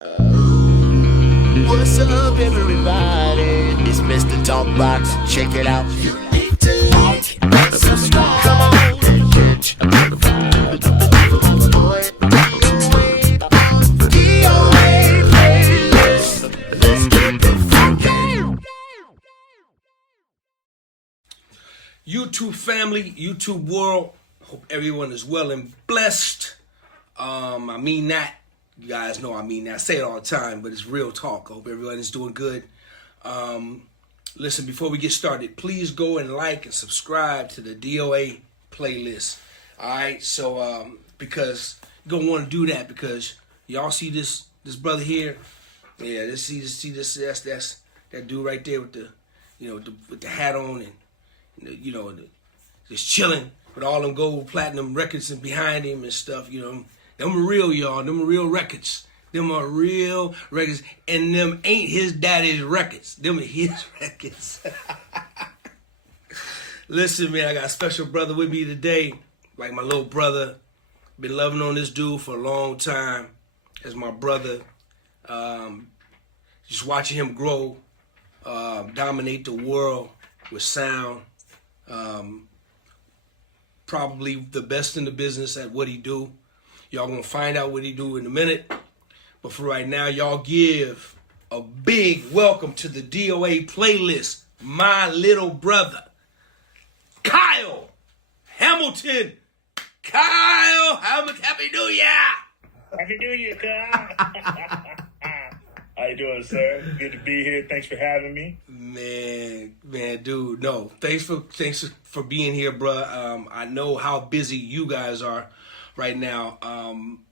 What's up, everybody? It's Mr. Talkbox. Check it out. You need to like and subscribe. Come on and catch a vibe. Boy, DOA playlist. Let's keep it funky. YouTube family, YouTube world, hope everyone is well and blessed. I mean that. You guys know I mean that. I say it all the time, but it's real talk. I hope everyone is doing good. Listen, before we get started, please go and like and subscribe to the DOA playlist. All right, so because you're gonna want to do that because y'all see this brother here. Yeah, see this. That's that dude right there with the with the hat on and just chilling with all them gold platinum records and behind him and stuff. Them are real, y'all. Them are real records. Them are real records. And them ain't his daddy's records. Them are his records. Listen, man, I got a special brother with me today. Like my little brother. Been loving on this dude for a long time. As my brother. Just watching him grow. Dominate the world with sound. Probably the best in the business at what he do. Y'all gonna find out what he do in a minute. But for right now, y'all give a big welcome to the DOA playlist, my little brother, Kyle Hamilton. Kyle, Happy New Year! Happy New Year, Kyle. How you doing, sir? Good to be here. Thanks for having me. Man, dude, no. Thanks for being here, bruh. I know how busy you guys are right now.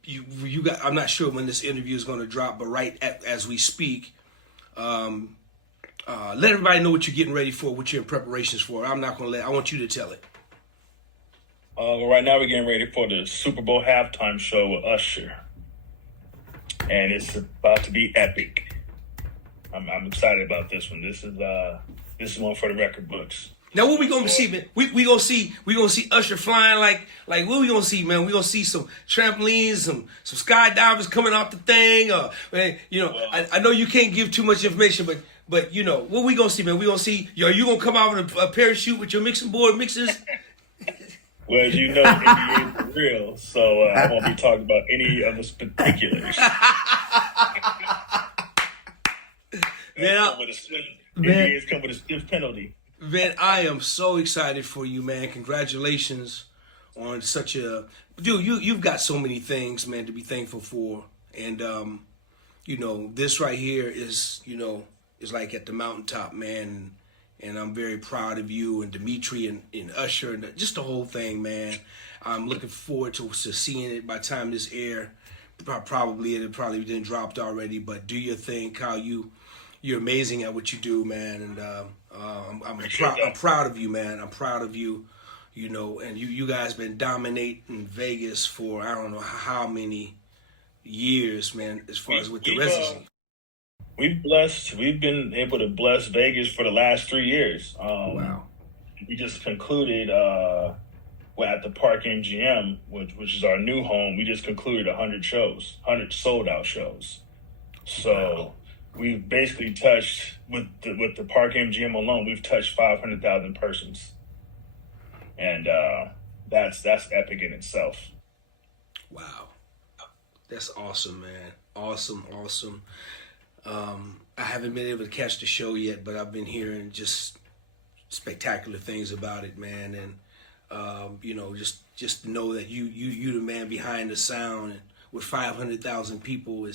You got. I'm not sure when this interview is going to drop, but as we speak, let everybody know what you're getting ready for, what you're in preparations for. I'm not going to I want you to tell it. Well, right now we're getting ready for the Super Bowl halftime show with Usher, and it's about to be epic. I'm excited about this one. This is one for the record books. Now what we gonna see, man? We gonna see Usher flying like what we gonna see, man? We gonna see some trampolines, some skydivers coming off the thing. I know you can't give too much information, but what we gonna see, man? We gonna see you gonna come out with a parachute with your mixing board mixes. Well, as you know, NBA is real, so I won't be talking about any of the particulars. NBA's come with a stiff penalty. Man, I am so excited for you, man. Congratulations on such a... Dude, you've got so many things, man, to be thankful for. And, this right here is like at the mountaintop, man. And I'm very proud of you and Dimitri and Usher and just the whole thing, man. I'm looking forward to seeing it by the time this air. It probably didn't dropped already, but do your thing, Kyle. You're amazing at what you do, man. And I'm proud of you, man. I'm proud of you, and you guys been dominating Vegas for I don't know how many years, man, as far as with the residency. We've been able to bless Vegas for the last 3 years. Wow. We just concluded at the Park MGM, which is our new home. We just concluded 100 sold out shows. So wow. We've basically touched with the Park MGM alone. We've touched 500,000 persons, and that's epic in itself. Wow, that's awesome, man. Awesome. I haven't been able to catch the show yet, but I've been hearing just spectacular things about it, man. And just to know that you the man behind the sound, and with 500,000 people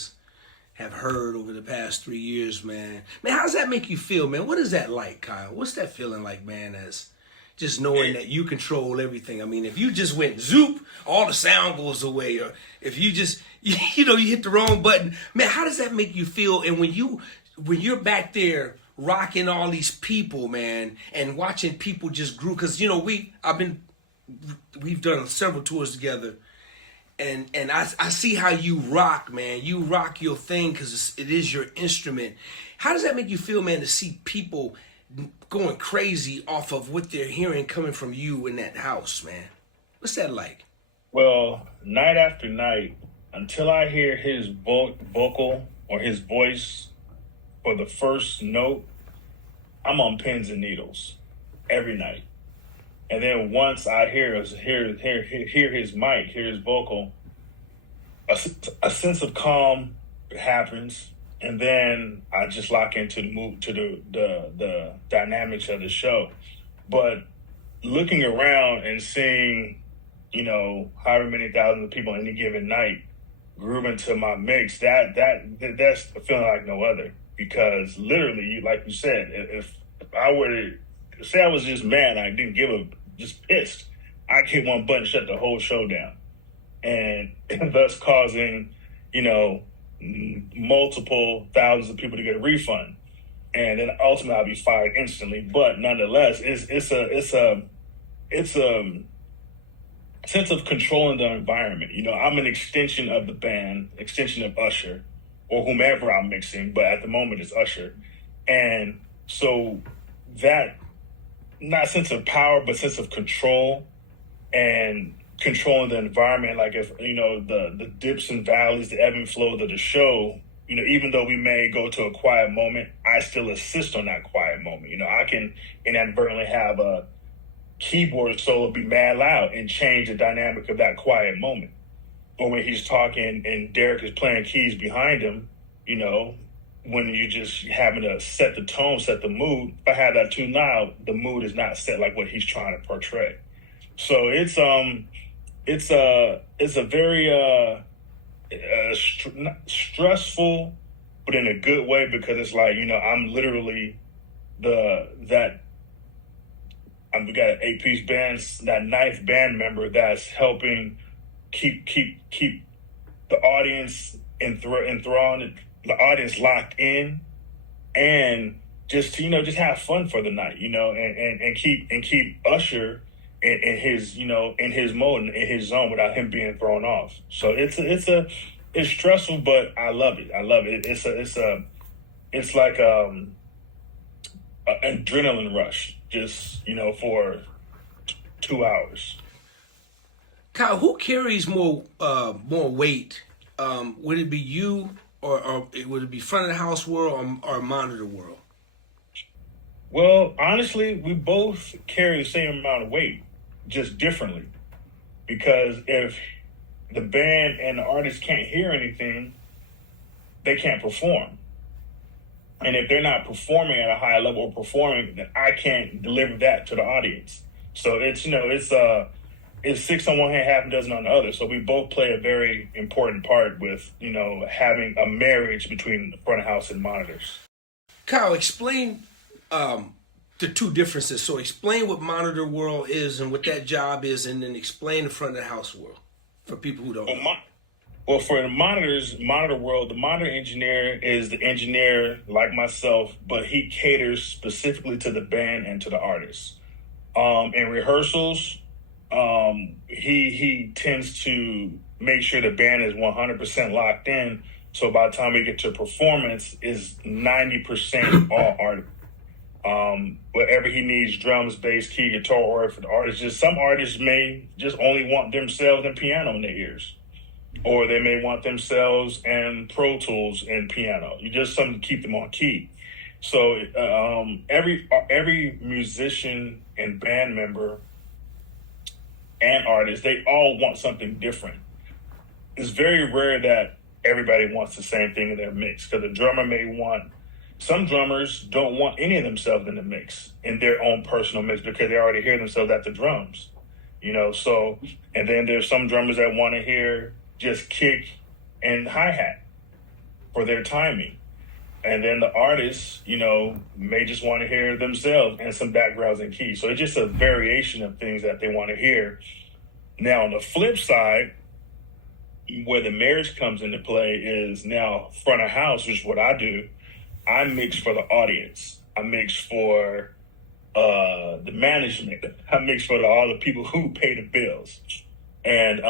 have heard over the past 3 years, man. Man, how does that make you feel, man? What is that like, Kyle? What's that feeling like, man, as just knowing that you control everything? I mean, if you just went zoop, all the sound goes away, or if you just, you hit the wrong button, man, how does that make you feel? And when you're back there rocking all these people, man, and watching people just grew, because, we've done several tours together, And I see how you rock, man. You rock your thing because it is your instrument. How does that make you feel, man, to see people going crazy off of what they're hearing coming from you in that house, man? What's that like? Well, night after night, until I hear his vocal or his voice for the first note, I'm on pins and needles every night. And then once I hear his mic, hear his vocal, a sense of calm happens, and then I just lock into the move to the dynamics of the show. But looking around and seeing, however many thousands of people any given night grooving to my mix, that's a feeling like no other. Because literally, like you said, if I were to say I was just mad, I didn't just pissed, I hit one button, shut the whole show down, and thus causing, multiple thousands of people to get a refund, and then ultimately I'll be fired instantly. But nonetheless, it's a sense of controlling the environment. I'm an extension of the band, extension of Usher, or whomever I'm mixing, but at the moment it's Usher, and so that. Not sense of power, but sense of control and controlling the environment. Like if, the dips and valleys, the ebb and flows of the show, even though we may go to a quiet moment, I still assist on that quiet moment. I can inadvertently have a keyboard solo be mad loud and change the dynamic of that quiet moment. Or when he's talking and Derek is playing keys behind him, when you're just having to set the tone, set the mood, if I have that too loud, the mood is not set like what he's trying to portray. So it's a very stressful, but in a good way, because it's like, I'm literally we got an 8-piece band, that 9th band member that's helping keep the audience enthralled, the audience locked in, and just just have fun for the night, and keep Usher in his in his mode, in his zone, without him being thrown off. So it's stressful, but I love it. It's like an adrenaline rush, just for 2 hours. Kyle, who carries more weight? Would it be you? Or would it be front of the house world or monitor world? Well, honestly, we both carry the same amount of weight, just differently. Because if the band and the artist can't hear anything, they can't perform. And if they're not performing at a high level or performing, then I can't deliver that to the audience. So it's 6 on one hand, half a dozen on the other. So we both play a very important part with, having a marriage between the front of house and monitors. Kyle, explain the two differences. So explain what monitor world is and what that job is, and then explain the front of the house world for people who don't know. Well, for the monitor world, the monitor engineer is the engineer like myself, but he caters specifically to the band and to the artists. In rehearsals, he tends to make sure the band is 100% locked in. So by the time we get to performance, is 90% all art. Whatever he needs, drums, bass, key, guitar, or for the artist, some artists may just only want themselves and piano in their ears, or they may want themselves and Pro Tools and piano. You just something to keep them on key. So every musician and band member and artists, they all want something different. It's very rare that everybody wants the same thing in their mix, because the drummer may want, some drummers don't want any of themselves in the mix, in their own personal mix, because they already hear themselves at the drums, so, and then there's some drummers that want to hear just kick and hi-hat for their timing. And then the artists, may just want to hear themselves and some backgrounds and keys. So it's just a variation of things that they want to hear. Now, on the flip side, where the marriage comes into play is now front of house, which is what I do. I mix for the audience. I mix for the management. I mix for all the people who pay the bills. And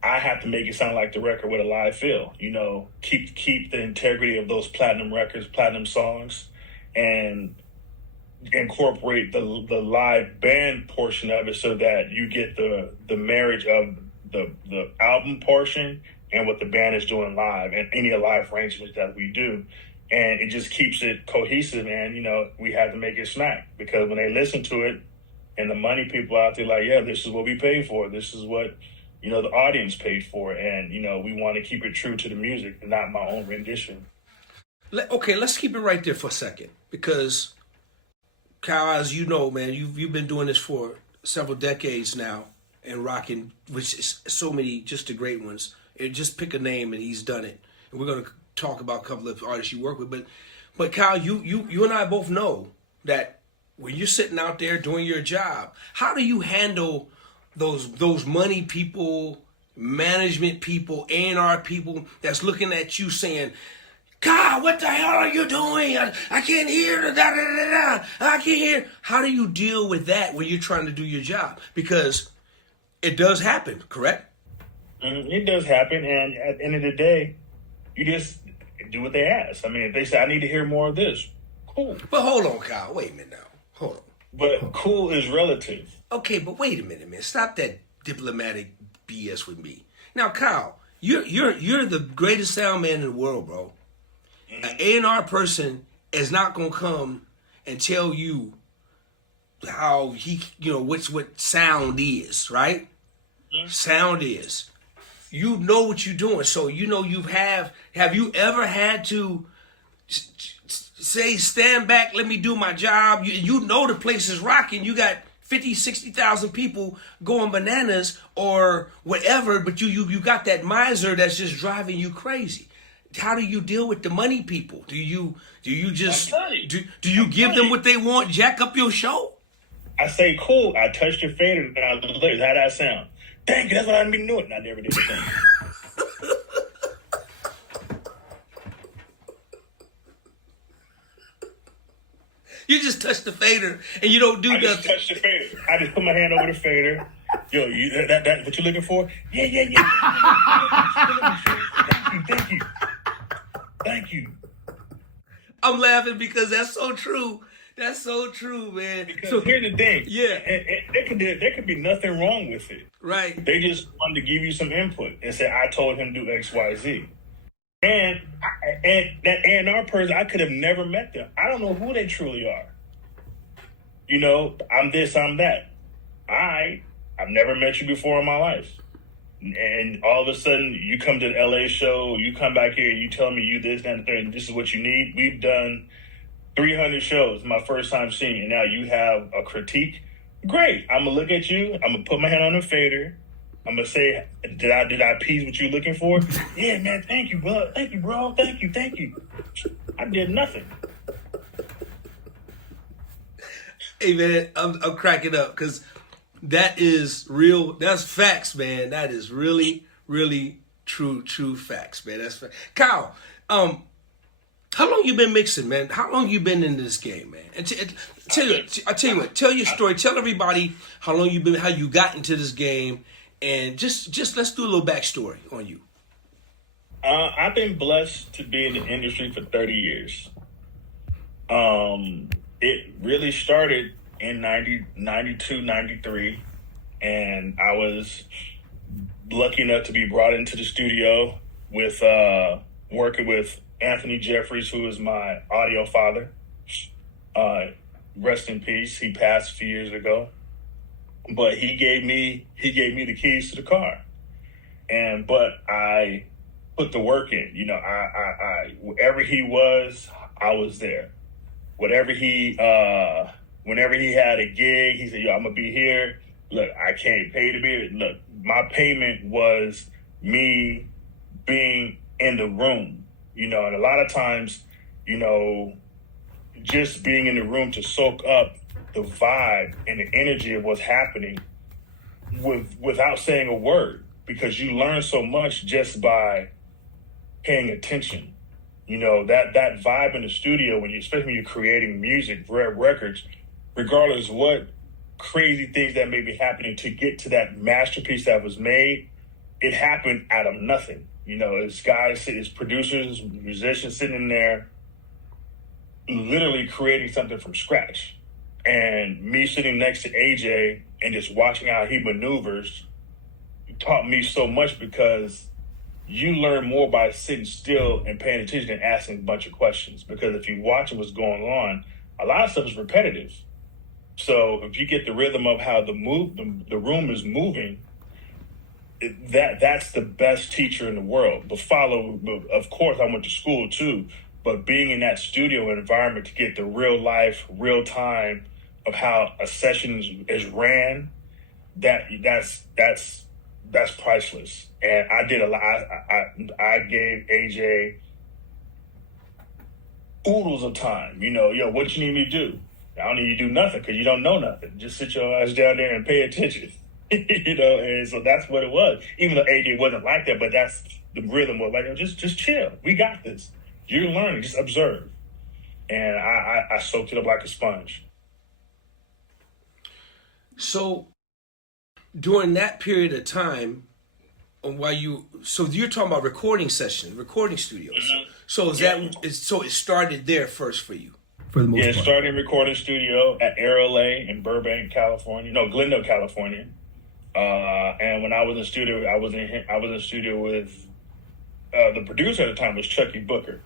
I have to make it sound like the record with a live feel, keep the integrity of those platinum records, platinum songs, and incorporate the live band portion of it, so that you get the marriage of the album portion and what the band is doing live and any live arrangements that we do. And it just keeps it cohesive. And, you know, we have to make it smack, because when they listen to it and the money people out there like, yeah, this is what we paid for. This is what, you know, the audience paid for. And, you know, we want to keep it true to the music and not my own rendition. Okay, let's keep it right there for a second, because Kyle, as you know, man, you've been doing this for several decades now and rocking, which is so many, just the great ones. Just pick a name and he's done it. And we're gonna talk about a couple of artists you work with, but Kyle, you and I both know that when you're sitting out there doing your job, how do you handle those money people, management people, A&R people that's looking at you saying, God, what the hell are you doing? I can't hear. Da, da, da, da. I can't hear. How do you deal with that when you're trying to do your job? Because it does happen, correct? It does happen. And at the end of the day, you just do what they ask. I mean, if they say, I need to hear more of this, cool. But hold on, Kyle. Wait a minute now. Hold on. But cool is relative. Okay, but wait a minute, man. Stop that diplomatic BS with me. Now, Kyle, you're the greatest sound man in the world, bro. An A&R person is not gonna come and tell you how he, you know, what sound is, right? Sound is. You know what you're doing, so you know have you ever had to say, stand back, let me do my job? You know the place is rocking. You got 50, 60,000 people going bananas or whatever, but you got that miser that's just driving you crazy. How do you deal with the money people? Do you just do you give them what they want, jack up your show? I say cool. I touched your fader and I looked. How'd that sound? Thank you. That's what I've been doing. I never did the thing. You just touch the fader and you don't do nothing. I just touch the fader. I just put my hand over the fader. Yo, that what you looking for? Yeah. Thank you. Thank you. I'm laughing because that's so true. That's so true, man. Because so here's the thing. Yeah. And there could be nothing wrong with it. Right. They just wanted to give you some input and say, I told him to do X, Y, Z. And that A&R person, I could have never met them. I don't know who they truly are. You know, I'm this, I'm that. I've never met you before in my life. And all of a sudden, you come to the LA show, you come back here, and you tell me you this, that, and the third, and this is what you need. We've done 300 shows, my first time seeing you. And now you have a critique. Great. I'm going to look at you. I'm going to put my hand on the fader. I'm going to say, did I appease what you're looking for? Yeah, man, thank you, bro. Thank you, bro. Thank you. I did nothing. Hey, man, I'm cracking up because that is real. That's facts, man. That is really, really true facts, man. That's fact. Kyle, how long you been mixing, man? How long you been in this game, man? And I tell you what, tell your story. Tell everybody how long you been, how you got into this game, and just let's do a little backstory on you. I've been blessed to be in the industry for 30 years. It really started in 92, 93, and I was lucky enough to be brought into the studio with working with Anthony Jeffries, who is my audio father. Rest in peace. He passed a few years ago. But he gave me the keys to the car. But I put the work in. You know, I wherever he was, I was there. Whenever he had a gig, he said, yo, I'm gonna be here. Look, I can't pay to be here. Look, my payment was me being in the room. You know, and a lot of times, you know, just being in the room to soak up the vibe and the energy of what's happening without saying a word, because you learn so much just by paying attention. You know, that vibe in the studio, especially when you're creating music, records, regardless of what crazy things that may be happening to get to that masterpiece that was made, it happened out of nothing. You know, it's guys, it's producers, musicians sitting in there literally creating something from scratch. And me sitting next to AJ and just watching how he maneuvers taught me so much, because you learn more by sitting still and paying attention and asking a bunch of questions. Because if you're watching what's going on, a lot of stuff is repetitive. So if you get the rhythm of how the room is moving, that's the best teacher in the world. But of course, I went to school too. But being in that studio environment to get the real life, real time of how a session is ran, that's priceless. And I did a lot. I gave AJ oodles of time. What you need me to do? I don't need you to do nothing because you don't know nothing. Just sit your ass down there and pay attention. And so that's what it was. Even though AJ wasn't like that, but that's the rhythm was like, just chill. We got this. You're learning. Just observe. And I soaked it up like a sponge. So during that period of time, so you're talking about recording sessions, recording studios. Mm-hmm. So so it started there first for you, for the most part. Yeah, it started in recording studio at AirLA in Burbank, California. No, Glendale, California. And when I was in studio, I was in studio with the producer at the time was Chucky Booker.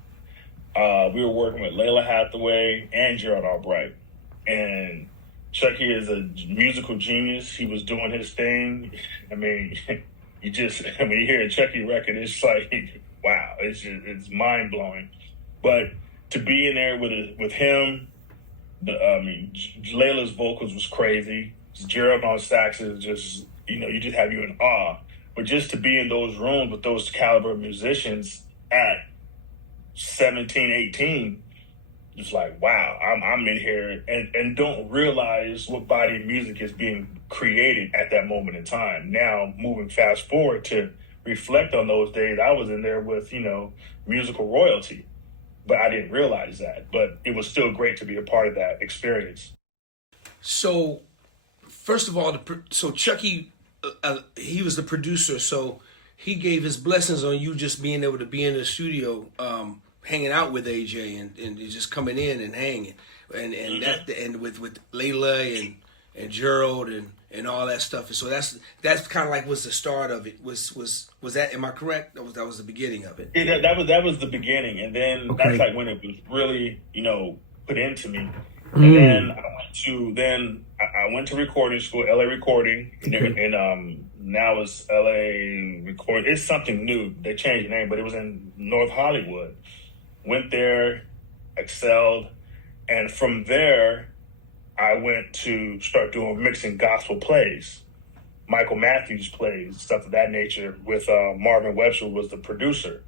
We were working with Layla Hathaway and Gerald Albright. And Chucky is a musical genius. He was doing his thing. I mean, when you hear a Chucky record, it's like, wow, it's mind blowing. But to be in there with him, Layla's vocals was crazy. Gerald on sax is just, you just have you in awe. But just to be in those rooms with those caliber of musicians at 17, 18, it's like, wow, I'm in here and don't realize what body of music is being created at that moment in time. Now, moving fast forward to reflect on those days, I was in there with, musical royalty, but I didn't realize that. But it was still great to be a part of that experience. So, first of all, so Chucky, he was the producer, so he gave his blessings on you just being able to be in the studio, hanging out with AJ and just coming in and hanging, and Mm-hmm. and with Layla and Gerald and all that stuff. And so that's kind of like was the start of it. Was that? Am I correct? That was the beginning of it. Yeah, that was the beginning, and then that's like when it was really put into me. And then I went to recording school, LA Recording, and now it's LA Record. It's something new. They changed the name, but it was in North Hollywood. Went there, excelled, and from there, I went to start doing mixing gospel plays, Michael Matthews plays, stuff of that nature. With Marvin Webster was the producer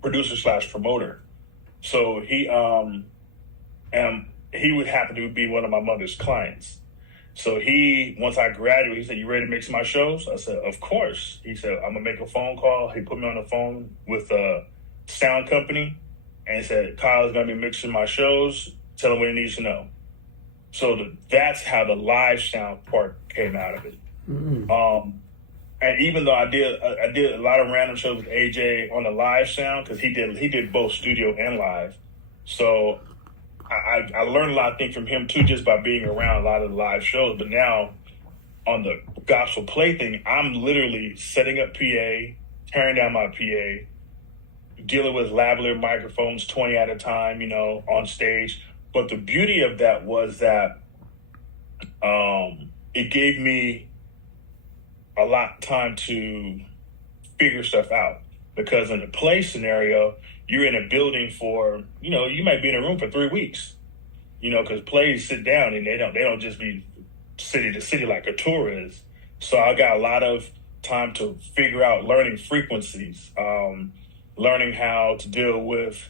/ promoter. So he would happen to be one of my mother's clients. So once I graduated, he said, "You ready to mix my shows?" I said, "Of course." He said, "I'm gonna make a phone call." He put me on the phone with a sound company and he said, "Kyle's gonna be mixing my shows. Tell him what he needs to know." So that's how the live sound part came out of it. Mm-hmm. And even though I did a lot of random shows with AJ on the live sound, because he did both studio and live. So I learned a lot of things from him too, just by being around a lot of the live shows. But now on the gospel play thing, I'm literally setting up PA, tearing down my PA, dealing with lavalier microphones 20 at a time, on stage. But the beauty of that was that it gave me a lot of time to figure stuff out. Because in a play scenario, you're in a building for, you might be in a room for 3 weeks, because plays sit down and they don't just be city to city like a tour is. So I got a lot of time to figure out learning frequencies, learning how to deal with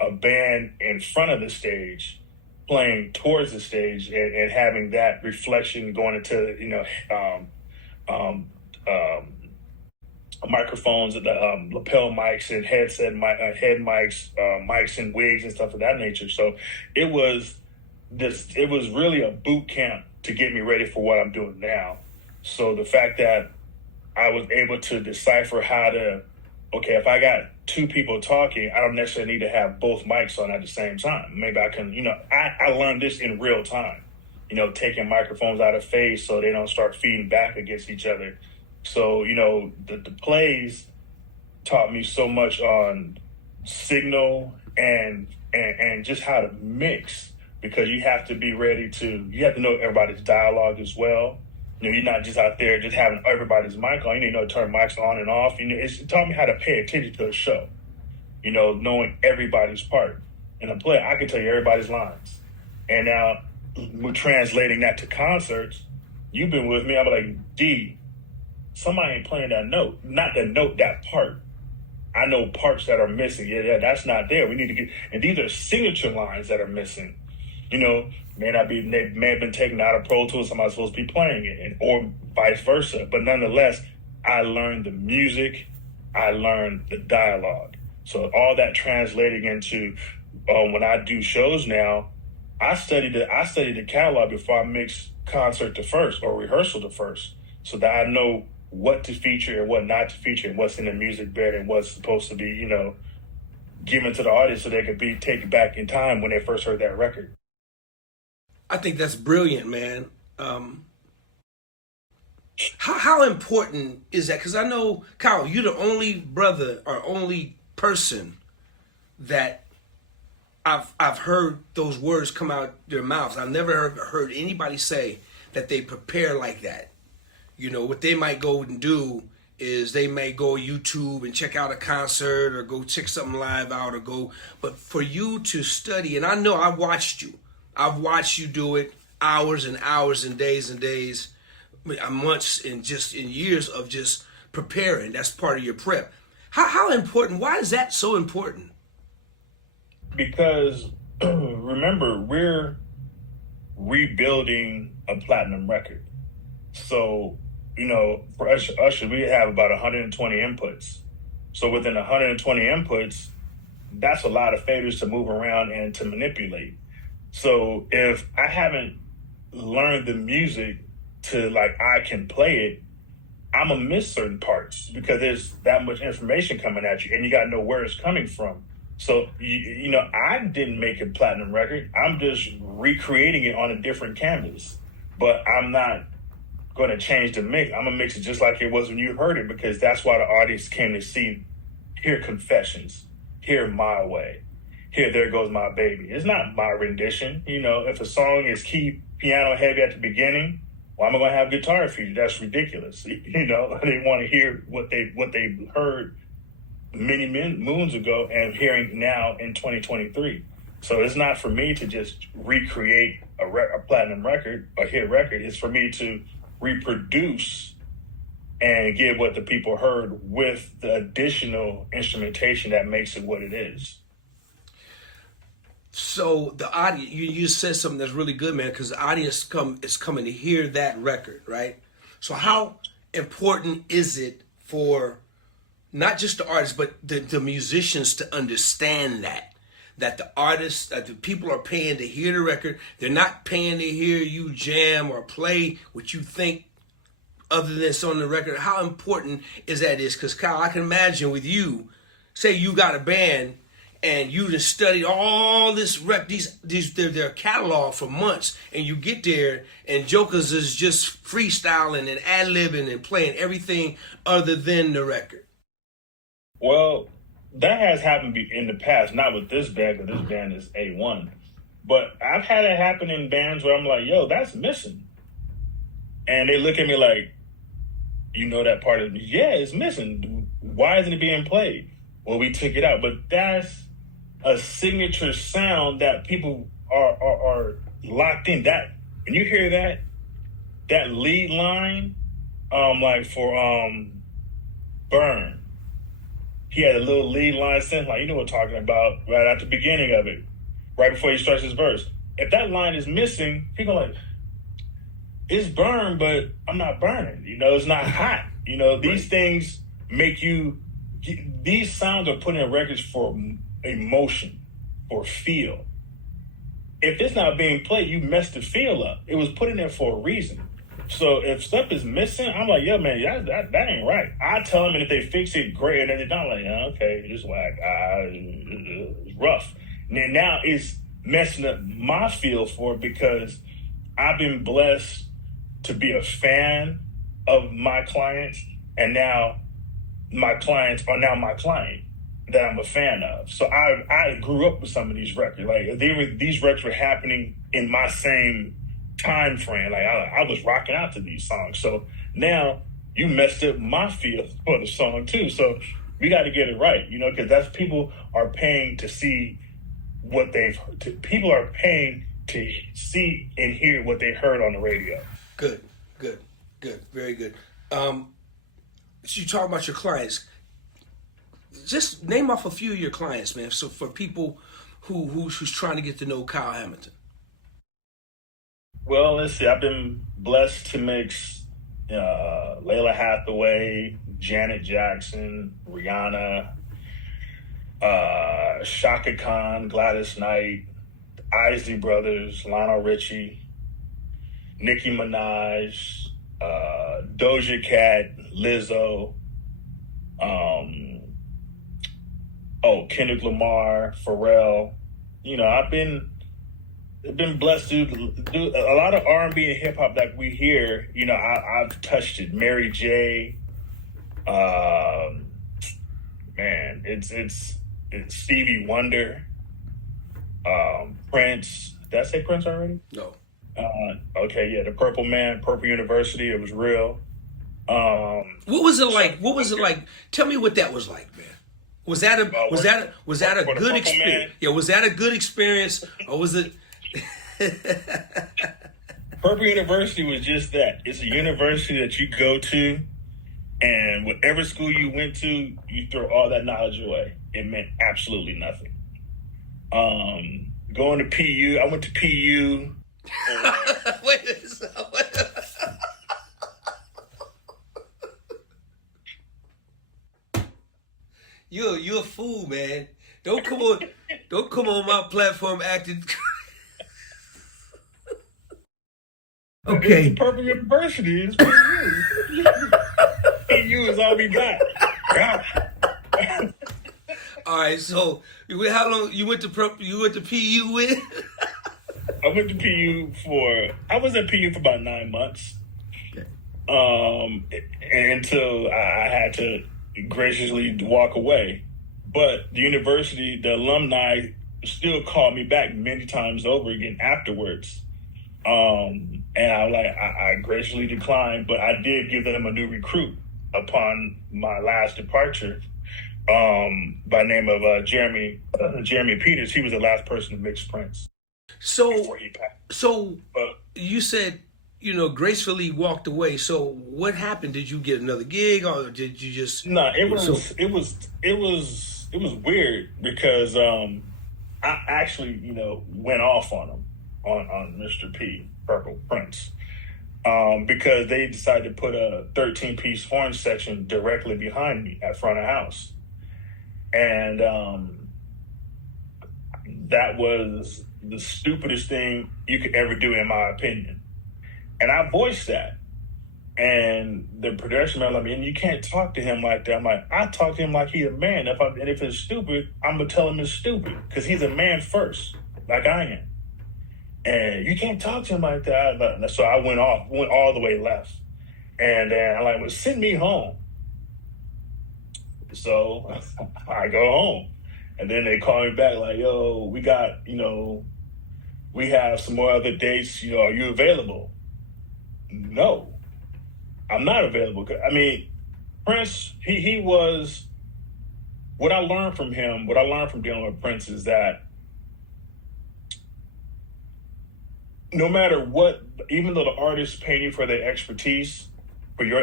a band in front of the stage, playing towards the stage and having that reflection going into, microphones, the lapel mics and head mics, mics and wigs and stuff of that nature. So it was really a boot camp to get me ready for what I'm doing now. So the fact that I was able to decipher how to, if I got two people talking, I don't necessarily need to have both mics on at the same time. Maybe I can, I learned this in real time, taking microphones out of phase so they don't start feeding back against each other. So, the plays, taught me so much on signal and just how to mix, because you have to be ready to, you have to know everybody's dialogue as well. You know, you're not just out there just having everybody's mic on. You need to know to turn mics on and off. You know, it taught me how to pay attention to a show. You know, knowing everybody's part. In a play, I can tell you everybody's lines. And now we're translating that to concerts. You've been with me. I'm like, D, somebody ain't playing that note. Not the note, that part. I know parts that are missing. Yeah, that's not there. We need to get, and these are signature lines that are missing. You know, they may have been taken out of Pro Tools. Somebody's supposed to be playing it, or vice versa. But nonetheless, I learned the music. I learned the dialogue. So all that translating into when I do shows now, I study the catalog before I mix concert to first or rehearsal to first, so that I know what to feature and what not to feature, and what's in the music bed and what's supposed to be, you know, given to the audience so they could be taken back in time when they first heard that record. I think that's brilliant, man. How important is that? Because I know, Kyle, you're the only brother or only person that I've heard those words come out their mouths. I've never heard anybody say that they prepare like that. You know, what they might go and do is they may go YouTube and check out a concert or go check something live out or go. But for you to study, and I know I've watched you do it hours and hours and days, months and just in years of just preparing. That's part of your prep. How important? Why is that so important? Because remember, we're rebuilding a platinum record. So, you know, for Usher, we have about 120 inputs. So within 120 inputs, that's a lot of faders to move around and to manipulate. So if I haven't learned the music to, like, I can play it, I'm going to miss certain parts because there's that much information coming at you and you got to know where it's coming from. So, you know, I didn't make a platinum record. I'm just recreating it on a different canvas. But I'm not going to change the mix. I'm going to mix it just like it was when you heard it, because that's why the audience came to hear Confessions, hear My Way, hear There Goes My Baby. It's not my rendition. You know, if a song is key piano heavy at the beginning, well, I'm going to have guitar feature. That's ridiculous. You know, they want to hear what they heard many moons ago and hearing now in 2023. So it's not for me to just recreate a platinum record, a hit record. It's for me to reproduce and give what the people heard with the additional instrumentation that makes it what it is. So the audience, you said something that's really good, man, because the audience is coming to hear that record, right? So how important is it for not just the artists, but the musicians to understand that the artists, that the people are paying to hear the record. They're not paying to hear you jam or play what you think other than it's on the record. How important is that? Because, Kyle, I can imagine with you, say you got a band and you just studied all this their catalog for months, and you get there and Jokers is just freestyling and ad-libbing and playing everything other than the record. Well, that has happened in the past, not with this band, because this band is A1. But I've had it happen in bands where I'm like, yo, that's missing. And they look at me like, you know that part of me? Yeah, it's missing. Why isn't it being played? Well, we took it out. But that's a signature sound that people are locked in. That when you hear that lead line, like for Burn, he had a little lead line synth line, you know what I'm talking about, right at the beginning of it, right before he starts his verse. If that line is missing, people are like, it's Burn, but I'm not burning. You know, it's not hot. You know, these things make you, these sounds are put in records for emotion or feel. If it's not being played, you messed the feel up. It was put in there for a reason. So if stuff is missing, I'm like, yo, man, that ain't right. I tell them, and if they fix it, great. And then they're not like, oh, okay, it's whack. It's rough. And then now it's messing up my feel for it, because I've been blessed to be a fan of my clients. And now my clients are now my client that I'm a fan of. So I grew up with some of these records. Like these records were happening in my same time frame. Like I was rocking out to these songs. So now you messed up my feel for the song too. So we got to get it right, because that's people are paying to see what people are paying to see and hear what they heard on the radio. Good, very good. So you talk about your clients. Just name off a few of your clients, man. So for people who's trying to get to know Kyle Hamilton. Well, let's see. I've been blessed to mix Layla Hathaway, Janet Jackson, Rihanna, Shaka Khan, Gladys Knight, Isley Brothers, Lionel Richie, Nicki Minaj, Doja Cat, Lizzo, Kendrick Lamar, Pharrell. I've been blessed to do a lot of R&B and hip hop that we hear. I've touched it. Mary J. Man, it's Stevie Wonder, Prince. Did I say Prince already? No. Okay, yeah, the Purple Man, Purple University. It was real. What was it like? Tell me what that was like, man. Was that a good experience? Yeah, was that a good experience, or was it? Purple University was just that. It's a university that you go to, and whatever school you went to, you throw all that knowledge away. It meant absolutely nothing. Going to PU, I went to PU. Wait a second. You're a fool, man. Don't come on my platform acting. Okay. Purple University is PU. PU is all we got. All right, so how long you went to PU with? I went to PU I was at PU for about 9 months. Okay. Until I had to graciously walk away. But the university, the alumni still called me back many times over again afterwards. And I graciously declined, but I did give them a new recruit upon my last departure, by name of Jeremy Peters. He was the last person to mix Prince. So you said, gracefully walked away. So what happened? Did you get another gig, or did you just? No, it was weird because I actually went off on him on Mr. P, Purple Prince, because they decided to put a 13-piece horn section directly behind me at front of house, and that was the stupidest thing you could ever do, in my opinion. And I voiced that. And the production man, and you can't talk to him like that. I'm like, I talk to him like he's a man. If it's stupid, I'm going to tell him it's stupid, because he's a man first, like I am. And you can't talk to him like that. So I went all the way left. And then I'm like, well, send me home. So I go home. And then they call me back like, yo, we got, we have some more other dates. Are you available? No, I'm not available. I mean, Prince, he was, what I learned from dealing with Prince is that no matter what, even though the artists pay you for your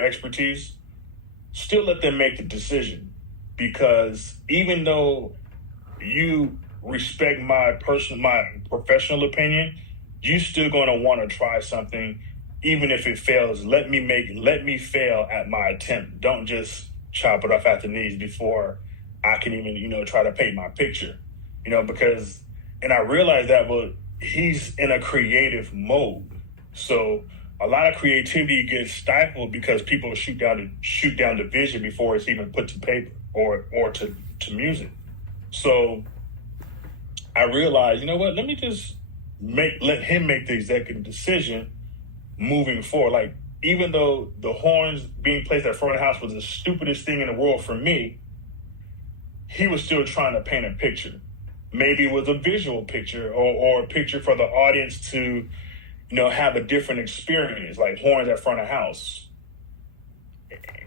expertise, still let them make the decision. Because even though you respect my professional opinion, you still going to want to try something, even if it fails. Let me fail at my attempt. Don't just chop it off at the knees before I can even, try to paint my picture, because, and I realized that, he's in a creative mode. So a lot of creativity gets stifled because people shoot down the vision before it's even put to paper or to music. So I realized, what, let me just let him make the executive decision moving forward. Like, even though the horns being placed at front of the house was the stupidest thing in the world for me, he was still trying to paint a picture. Maybe it was a visual picture or a picture for the audience to, have a different experience, like horns at front of house.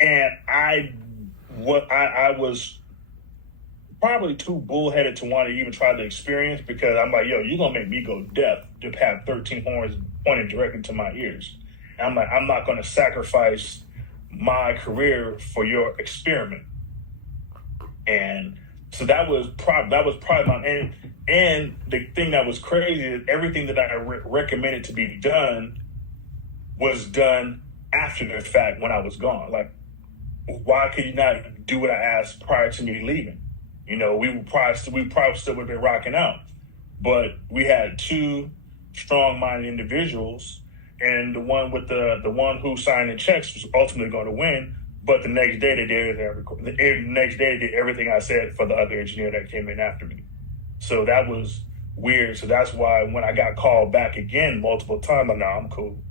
And I was probably too bullheaded to want to even try the experience, because I'm like, yo, you're going to make me go deaf to have 13 horns pointed directly to my ears. And I'm like, I'm not going to sacrifice my career for your experiment. And so that was probably my, and the thing that was crazy is everything that I recommended to be done was done after the fact when I was gone. Like, why could you not do what I asked prior to me leaving? We probably still would have been rocking out, but we had two strong-minded individuals, and the one who signed the checks was ultimately going to win. But the next day they did everything I said for the other engineer that came in after me. So that was weird. So that's why when I got called back again multiple times, I'm like, nah, I'm cool,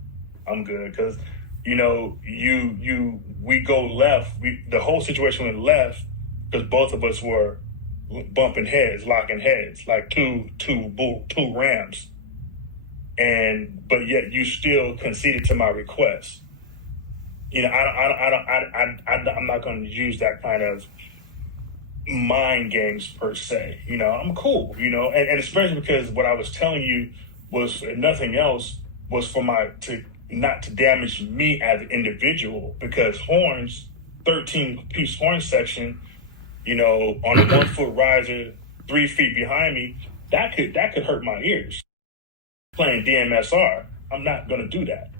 I'm good, because we go left. The whole situation went left because both of us were bumping heads, locking heads, like two rams. But yet you still conceded to my request. I'm not going to use that kind of mind games per se. I'm cool. And especially because what I was telling you was, if nothing else, was for not to damage me as an individual, because horns, 13-piece horn section, on a 1 foot riser, 3 feet behind me, that could hurt my ears. Playing DMSR, I'm not going to do that.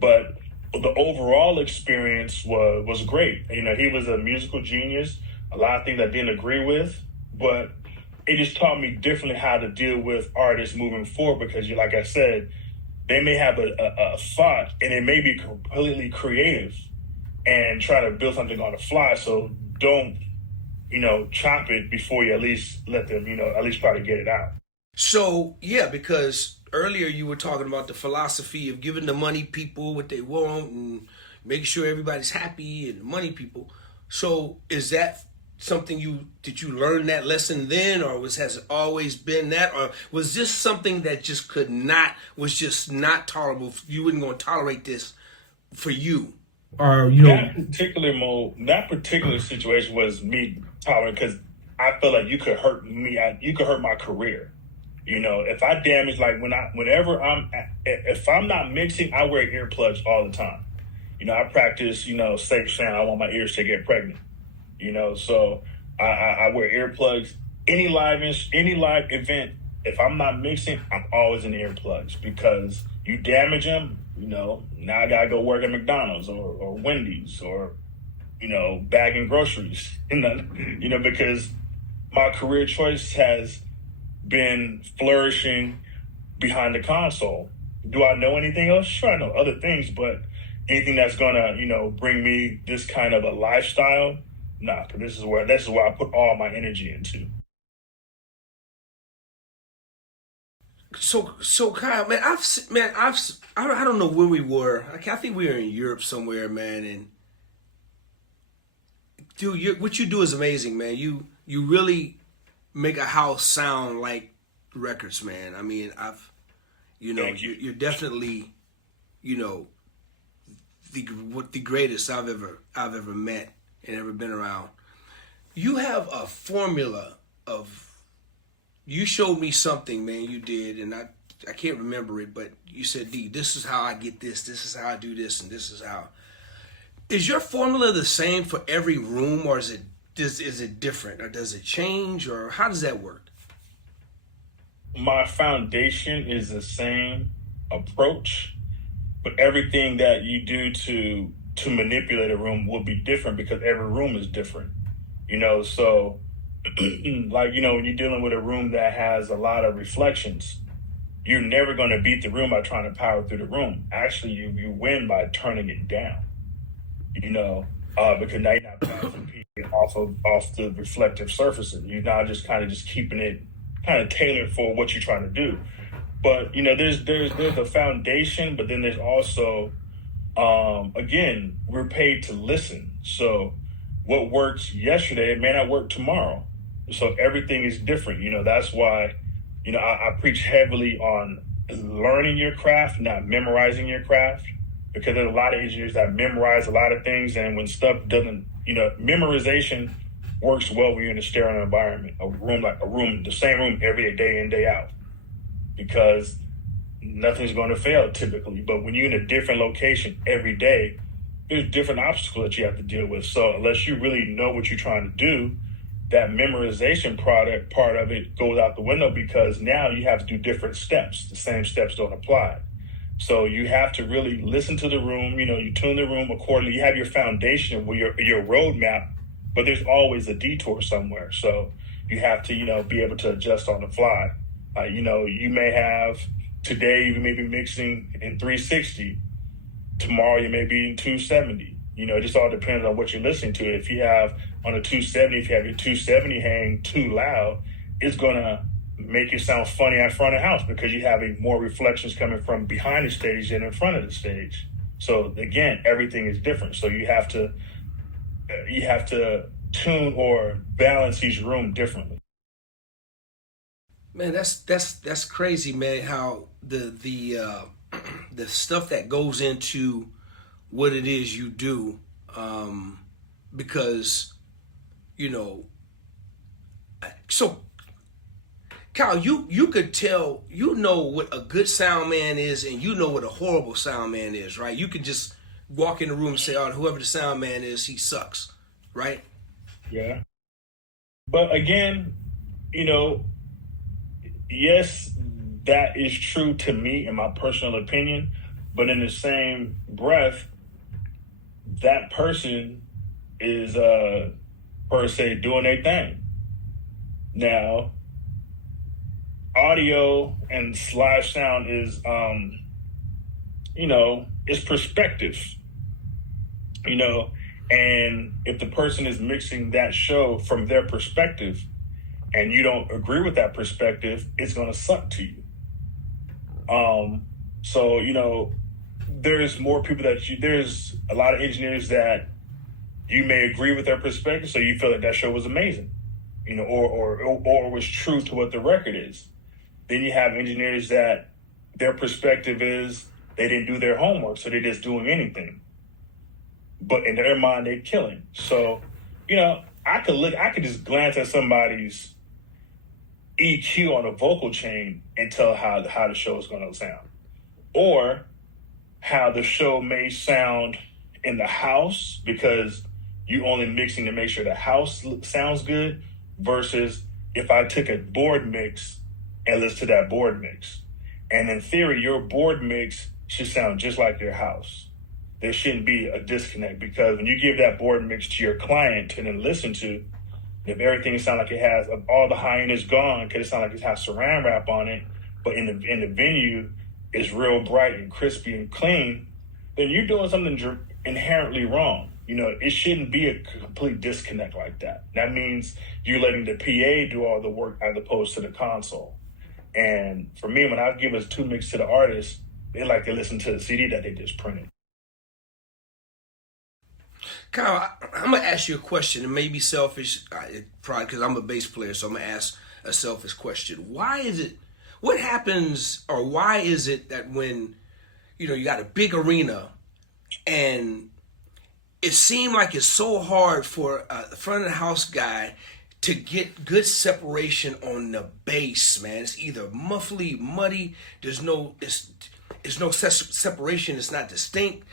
But the overall experience was great. He was a musical genius. A lot of things I didn't agree with, but it just taught me differently how to deal with artists moving forward, because like I said, they may have a thought and it may be completely creative and try to build something on the fly. So don't, chop it before you at least let them, at least try to get it out. So, yeah, because earlier you were talking about the philosophy of giving the money people what they want and making sure everybody's happy and the money people. So is that something did you learn that lesson then, or has it always been that, or was this something that was just not tolerable? You wouldn't going to tolerate this for you, or that particular situation was me tolerant, because I feel like you could hurt me. You could hurt my career. If I damage, like if I'm not mixing, I wear earplugs all the time. I practice, safe sound. I want my ears to get pregnant. So I wear earplugs. Any live event, if I'm not mixing, I'm always in earplugs, because you damage them, now I gotta go work at McDonald's or Wendy's or, bagging groceries, because my career choice has been flourishing behind the console. Do I know anything else? Sure, I know other things, but anything that's gonna, bring me this kind of a lifestyle, nah, because this is where I put all my energy into. So Kyle, man, I don't know where we were. I think we were in Europe somewhere, man. And dude, what you do is amazing, man. You really make a house sound like records, man. I mean, you're definitely, the greatest I've ever met and ever been around. You have a formula of. You showed me something, man, you did, and I can't remember it, but you said, D, this is how I get this is how I do this, and this is how. Is your formula the same for every room, or is it different, or does it change, or how does that work? My foundation is the same approach, but everything that you do to manipulate a room will be different, because every room is different, so like, when you're dealing with a room that has a lot of reflections, you're never going to beat the room by trying to power through the room. Actually, you win by turning it down, because now you're not bouncing people off the reflective surfaces. You're now just keeping it kind of tailored for what you're trying to do. But, there's a foundation, but then there's also Again, we're paid to listen. So what works yesterday may not work tomorrow. So everything is different. That's why, I preach heavily on learning your craft, not memorizing your craft, because there's a lot of engineers that memorize a lot of things. And when stuff doesn't, memorization works well when you're in a sterile environment, the same room every day in, day out, because nothing's going to fail typically. But when you're in a different location every day, there's different obstacles that you have to deal with. So unless you really know what you're trying to do, that memorization part of it goes out the window, because now you have to do different steps. The same steps don't apply. So you have to really listen to the room. You tune the room accordingly. You have your foundation with your roadmap, but there's always a detour somewhere. So you have to, be able to adjust on the fly. You may have, today you may be mixing in 360. Tomorrow you may be in 270. It just all depends on what you're listening to. If you have on a 270, if you have your 270 hang too loud, it's going to make it sound funny at front of house, because you have more reflections coming from behind the stage than in front of the stage. So again, everything is different. So you have to tune or balance each room differently. Man, that's crazy, man. How the the stuff that goes into what it is you do, because so Kyle, you could tell, what a good sound man is, and what a horrible sound man is, right? You could just walk in the room and say, oh, whoever the sound man is, he sucks, right? Yeah. But again, yes, that is true to me in my personal opinion, but in the same breath, that person is per se doing their thing. Now, audio and live sound is is perspective. And if the person is mixing that show from their perspective and you don't agree with that perspective, it's going to suck to you. So, there's more people there's a lot of engineers that you may agree with their perspective, so you feel like that show was amazing, or was true to what the record is. Then you have engineers that their perspective is they didn't do their homework, so they're just doing anything. But in their mind, they're killing. So, I could just glance at somebody's EQ on a vocal chain and tell how the show is going to sound, or how the show may sound in the house, because you only mixing to make sure the house sounds good, versus if I took a board mix and listen to that board mix. And in theory, your board mix should sound just like your house. There shouldn't be a disconnect, because when you give that board mix to your client to then listen to, if everything sounds like it has, all the high end is gone, because it sounds like it has saran wrap on it, but in the venue is real bright and crispy and clean, then you're doing something inherently wrong. It shouldn't be a complete disconnect like that. That means you're letting the PA do all the work as opposed to the console. And for me, when I give us two mix to the artist, they like to listen to the CD that they just printed. Kyle, I'm going to ask you a question. It may be selfish, probably because I'm a bass player, so I'm going to ask a selfish question. What happens, or why is it that when, you got a big arena and it seemed like it's so hard for the front of the house guy to get good separation on the bass, man? It's either muffly, muddy, there's no separation, it's not distinct.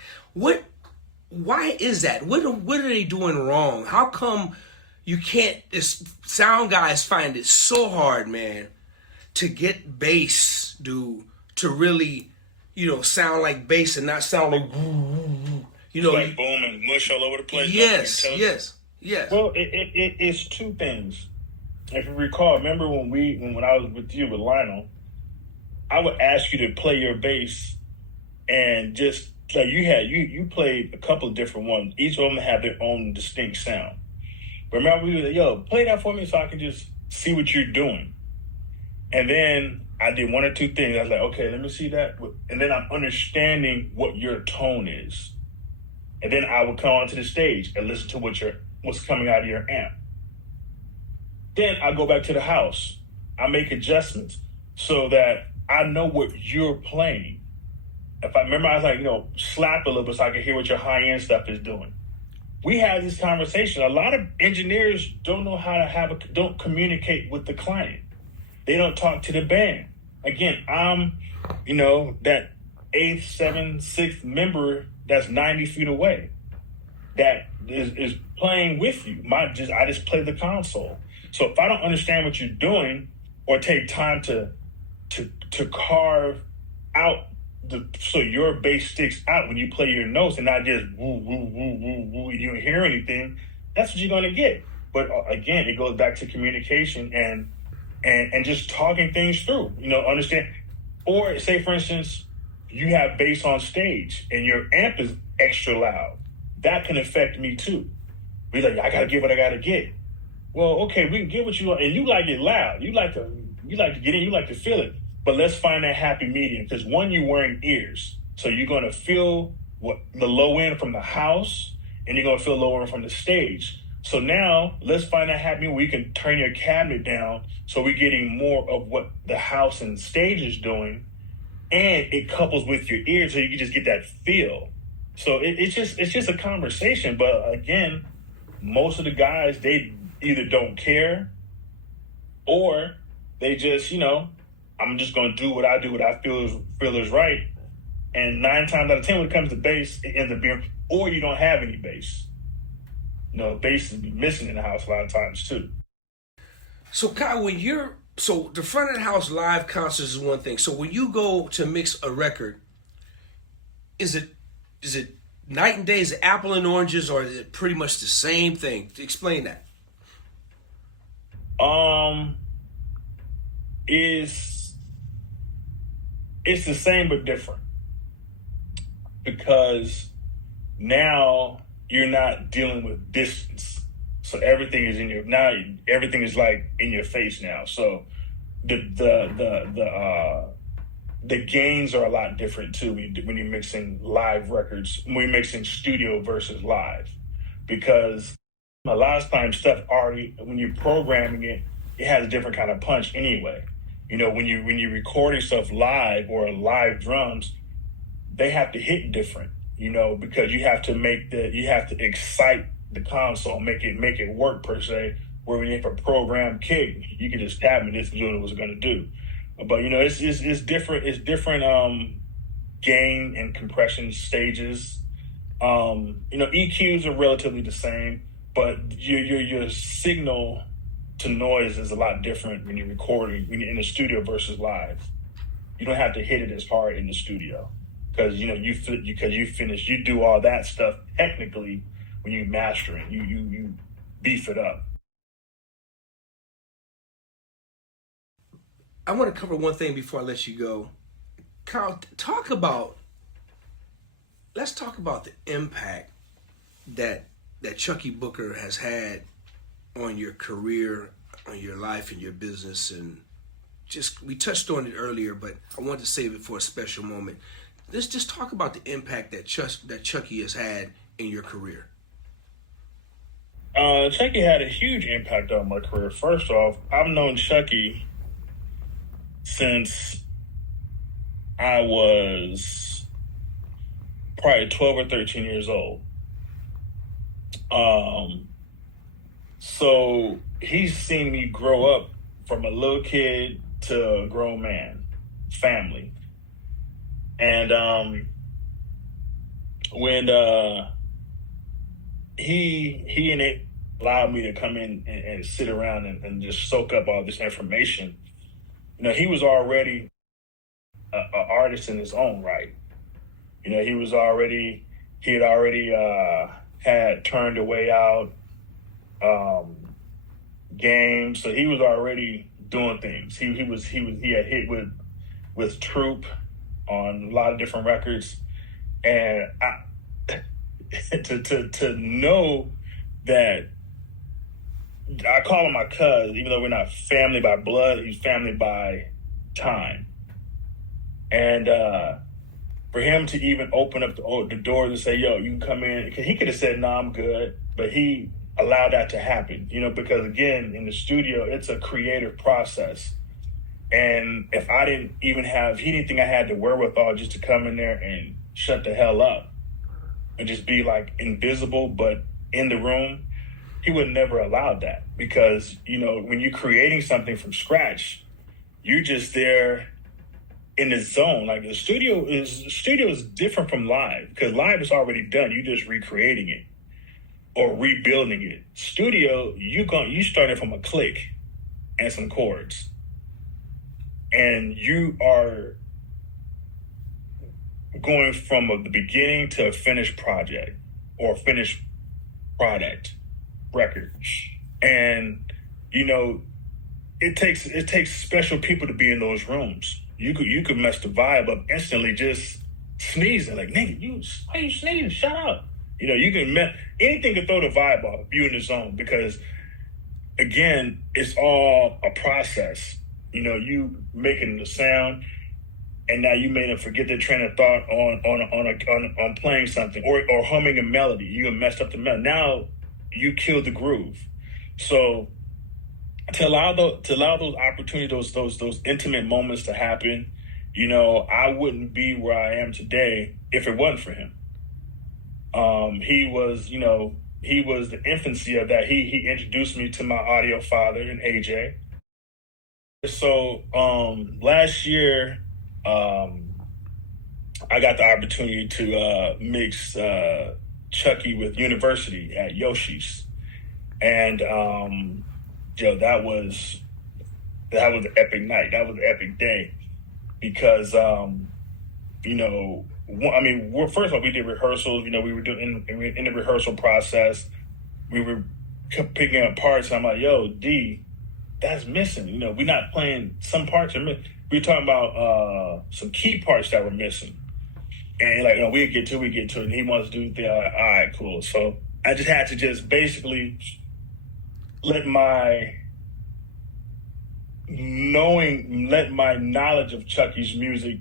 Why is that? What are they doing wrong? How come you can't, sound guys find it so hard, man, to get bass, dude, to really, sound like bass and not sound like, like boom and mush all over the place. Yes. Well, it's two things. If you recall, remember when I was with you with Lionel, I would ask you to play your bass and just like you played a couple of different ones. Each of them have their own distinct sound. But remember, we were like, play that for me so I can just see what you're doing. And then I did one or two things. I was like, okay, let me see that. And then I'm understanding what your tone is. And then I would come onto the stage and listen to what's coming out of your amp. Then I go back to the house. I make adjustments so that I know what you're playing. If I remember, I was like, slap a little bit so I can hear what your high-end stuff is doing. We had this conversation. A lot of engineers don't know how to don't communicate with the client. They don't talk to the band. Again, I'm, that 8th, 7th, 6th member that's 90 feet away that is playing with you. I just play the console. So if I don't understand what you're doing or take time to carve out so your bass sticks out when you play your notes and not just woo, woo, woo, woo, woo, you don't hear anything, that's what you're going to get. But again, it goes back to communication and just talking things through, understand. Or say, for instance, you have bass on stage and your amp is extra loud. That can affect me too. Be like, I got to get what I got to get. Well, okay, we can get what you want. And you like it loud. You like to get in. You like to feel it. But let's find that happy medium, because one, you're wearing ears. So you're going to feel the low end from the house, and you're going to feel low end from the stage. So now let's find that happy medium where you can turn your cabinet down so we're getting more of what the house and stage is doing, and it couples with your ears so you can just get that feel. So it's just a conversation. But again, most of the guys, they either don't care or they just, I'm just going to do what I feel is right. And 9 times out of 10, when it comes to bass, it ends up being, or you don't have any bass. Bass is missing in the house a lot of times too. So Kyle, so the front of the house live concerts is one thing. So when you go to mix a record, is it night and day? Is it apple and oranges, or is it pretty much the same thing? Explain that. It's the same but different, because now you're not dealing with distance. So everything is everything is like in your face now. So the gains are a lot different too when you're mixing live records, when you're mixing studio versus live, because a lot of times stuff already, when you're programming it, it has a different kind of punch anyway. When you're recording stuff live or live drums, they have to hit different, because you have to excite the console, make it work per se. Where when you have a programmed kick, you can just tap me, this is what it was going to do. But it's different. It's different gain and compression stages. EQs are relatively the same, but your signal to noise is a lot different when you're recording, when you're in the studio versus live. You don't have to hit it as hard in the studio because you do all that stuff technically when you master it. You beef it up. I want to cover one thing before I let you go. Kyle, let's talk about the impact that Chucky Booker has had on your career, on your life and your business. And we touched on it earlier, but I wanted to save it for a special moment. Let's just talk about the impact that Chucky has had in your career. Chucky had a huge impact on my career. First off, I've known Chucky since I was probably 12 or 13 years old. So he's seen me grow up from a little kid to a grown man, family. And when he and it allowed me to come in and sit around and just soak up all this information, he was already an artist in his own right. He had already had Turned a Way Out, games, so he was already doing things. He had hit with Troop on a lot of different records, and to know that, I call him my cuz, even though we're not family by blood, he's family by time. And for him to even open up the doors and say, yo, you can come in. He could have said, no, I'm good. But he allowed that to happen, because again, in the studio, it's a creative process. And if I didn't even he didn't think I had the wherewithal just to come in there and shut the hell up and just be like invisible, but in the room, he would never allowed that. Because, when you're creating something from scratch, you're just there in the zone. Like the studio is different from live, because live is already done. You're just recreating it or rebuilding it. Studio, you started from a click and some chords, and you are going from the beginning to a finished project or finished product record. And it takes special people to be in those rooms. You could mess the vibe up instantly just sneezing. Like, nigga, why you sneezing? Shut up. You can anything can throw the vibe off if you're in the zone, because again, it's all a process. You making the sound, and now you made them forget their train of thought on playing something or humming a melody. You messed up the melody. Now you killed the groove. So to allow those opportunities, those intimate moments to happen, I wouldn't be where I am today if it wasn't for him. He was the infancy of that. He introduced me to my audio father and AJ. So last year, I got the opportunity to mix Chucky with University at Yoshi's, and that was an epic night. That was an epic day, because first of all, we did rehearsals. We were doing in the rehearsal process. We were picking up parts. And I'm like, yo, D, that's missing. We're not playing. Some parts are missing. We were talking about some key parts that were missing. And we get to it, and he wants to do the all right, cool. So I just had to just basically let my knowledge of Chucky's music,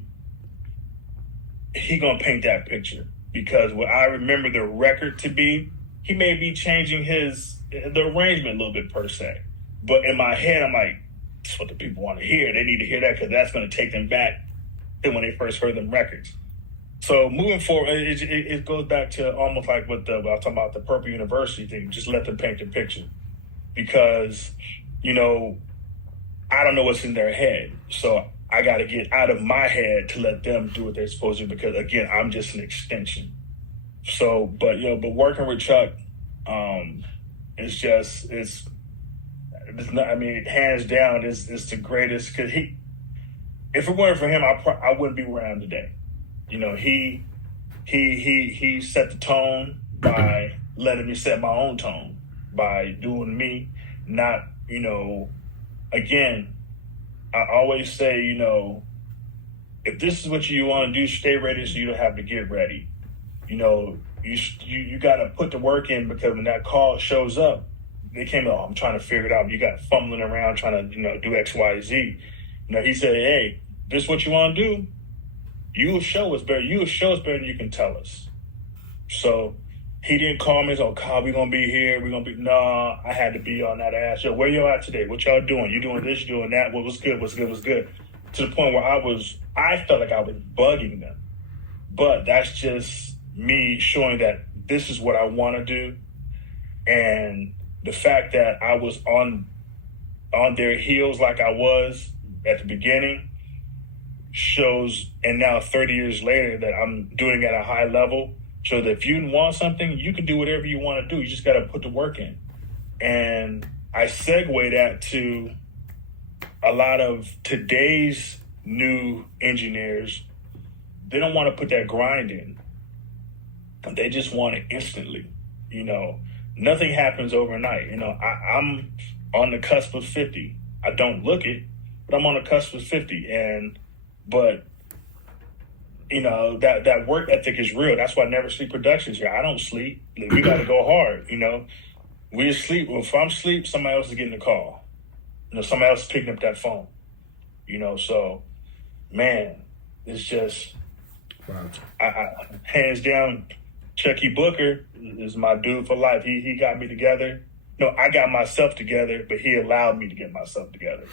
he gonna paint that picture. Because what I remember the record to be, he may be changing the arrangement a little bit per se. But in my head, I'm like, that's what the people want to hear. They need to hear that, because that's going to take them back to when they first heard them records. So moving forward, it goes back to almost like what I was talking about, the Purple University thing. Just let them paint the picture. Because, I don't know what's in their head. So I got to get out of my head to let them do what they're supposed to, because, again, I'm just an extension. So, but working with Chuck, it's not, hands down, it's the greatest. Because if it weren't for him, I wouldn't be where I am today. He set the tone by letting me set my own tone, by doing me, not, again, I always say, if this is what you want to do, stay ready so you don't have to get ready. You got to put the work in, because when that call shows up, they came up, I'm trying to figure it out. You got fumbling around trying to, do X, Y, Z. He said, hey, this is what you want to do. You will show us better. You will show us better than you can tell us. So he didn't call me and say, oh, Kyle, we're going to be here. We're going to be, no, I had to be on that ass. Yo, where y'all at today? What y'all doing? You doing this, you doing that? What was good? What's good? What's good? To the point where I felt like I was bugging them. But that's just me showing that this is what I want to do. And the fact that I was on their heels like I was at the beginning shows, and now 30 years later, that I'm doing it at a high level. So that if you want something, you can do whatever you want to do. You just got to put the work in. And I segue that to a lot of today's new engineers. They don't want to put that grind in. They just want it instantly. Nothing happens overnight. I'm on the cusp of 50. I don't look it, but I'm on the cusp of 50. But that work ethic is real. That's why I Never Sleep Productions here. I don't sleep. We got to go hard. We sleep. Well, if I'm asleep, somebody else is getting the call. Somebody else is picking up that phone. So, man, it's just Wow. Hands down, Chucky Booker is my dude for life. He got me together. No, I got myself together, but he allowed me to get myself together.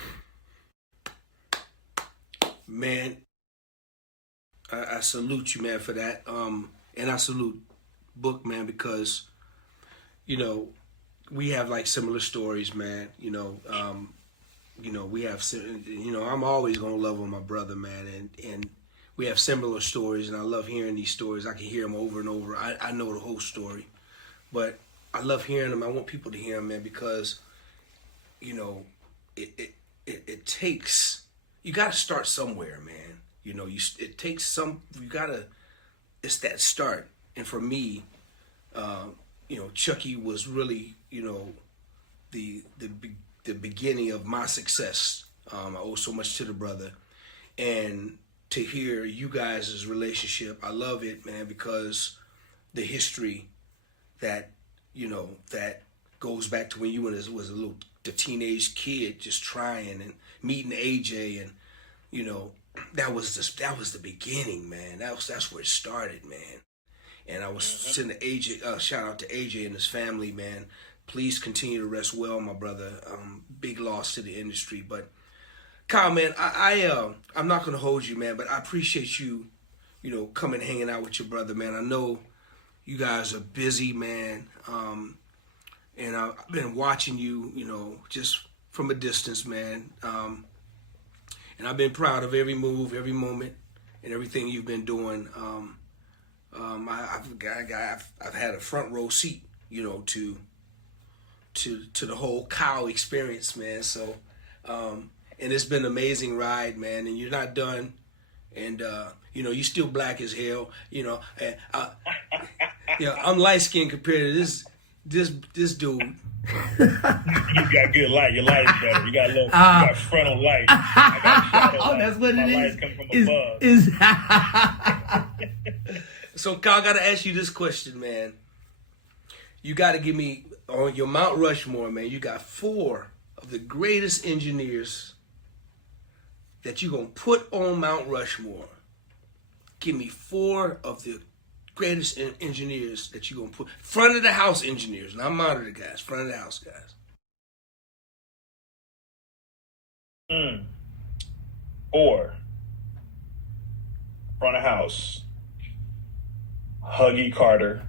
Man, I salute you, man, for that. And I salute Book, man, because, you know, we have like similar stories, man. You know, we have, you know, I'm always gonna love on my brother, man, and we have similar stories, and I love hearing these stories. I can hear them over and over. I know the whole story, but I love hearing them. I want people to hear them, man, because, you know, it takes, you got to start somewhere, man. You know, it takes it's that start. And for me, you know, Chucky was really, you know, the beginning of my success. I owe so much to the brother, and to hear you guys' relationship, I love it, man, because the history that, you know, that goes back to when you was the teenage kid just trying and meeting AJ, and, you know, that was the beginning, man. That's where it started, man. And I was sending AJ, shout out to AJ and his family, man. Please continue to rest well, my brother. Big loss to the industry, but Kyle, man, I'm not gonna hold you, man, but I appreciate you, you know, coming hanging out with your brother, man. I know you guys are busy, man, and I've been watching you, you know, just from a distance, man, and I've been proud of every move, every moment, and everything you've been doing. I've had a front row seat, you know, to the whole Kyle experience, man. So. And it's been an amazing ride, man. And you're not done. And, you know, you're still black as hell. You know, you know, I'm light-skinned compared to this dude. You got good light. Your light is better. You got a little, you got frontal light. I got oh, light. that's what My it light's is. coming from above. So, Kyle, I got to ask you this question, man. You got to give me, on your Mount Rushmore, man, you got 4 of the greatest engineers that you're going to put on Mount Rushmore. Give me 4 of the greatest engineers that you're going to put. Front of the house engineers, not monitor guys, front of the house guys. 4. Front of house. Huggy Carter.